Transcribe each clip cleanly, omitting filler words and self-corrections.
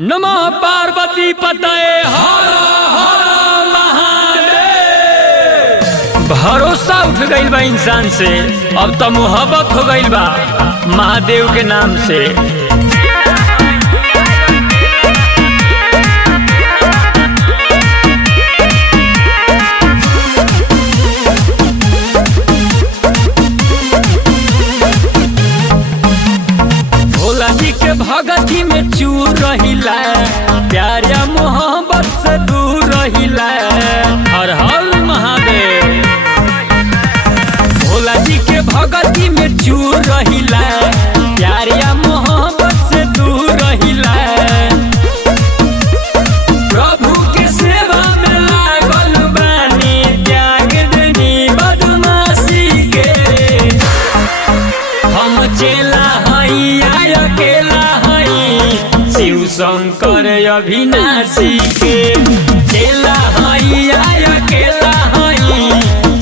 नमः पार्वती पतये हर हर महादेव। भरोसा उठ गइल बा इंसान से, अब तो मोहब्बत हो गइल बा महादेव के नाम से। भोला जी के भगती में चूर रहिला, प्यार या मोहब्बत से दूर रहिला। हर हर महादेव। भोला जी के भगती में चूर रहिला, प्यार या मोहब्बत से दूर रहिला। प्रभु के सेवा में लागल बानी, त्याग देनी बदमाशी के। हम चेला अकेला हई शिव शंकर अविनाशी के। चेला हई अकेला हई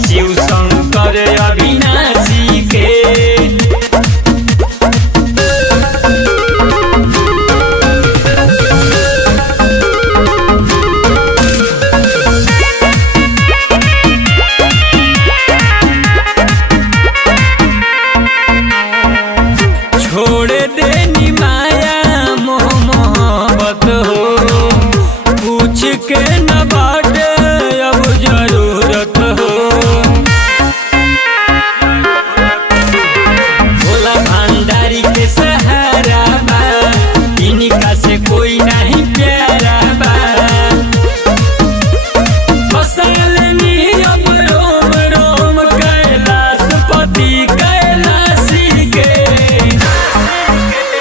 शिव शंकर अविनाशी के। छोड़ देनी माया मोह मोहब्बत हो, पूछ के न बाटे अब जरूरत हो। भोला भंडारी के सहारा बा, इनका से कोई नहीं प्यारा बा। बसलनी अब रोम रोम कैलाशपति कैलाशी के।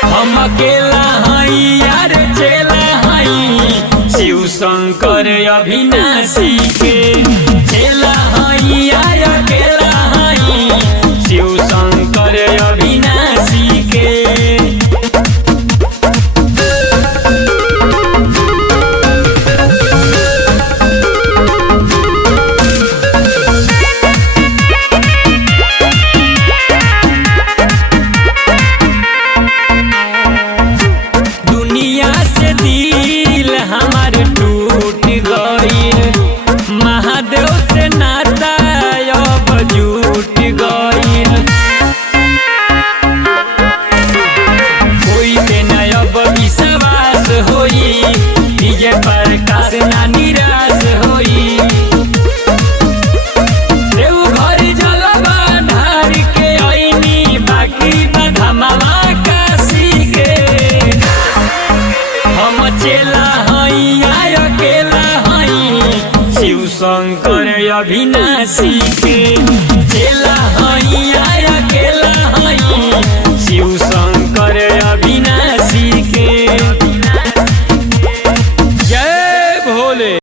हम अकेला हई यार चेला हई शिव शंकर अविनाशी के। चेला हई यार अकेला हई शिव शंकर अविनाशी के। दुनिया से दिल हमार टूट गइल, महादेव से नाता अब जुट गइल। कोई पे न अब विश्वास होई, विजय प्रकाश ना निराश होई। देवघर जलवा ढार के आईनी, बाकी बधमावा काशी के। हम चेला हई अकेला हई शिव शंकर अविनाशी के। चेला हई अकेला हई शिव शंकर अविनाशी।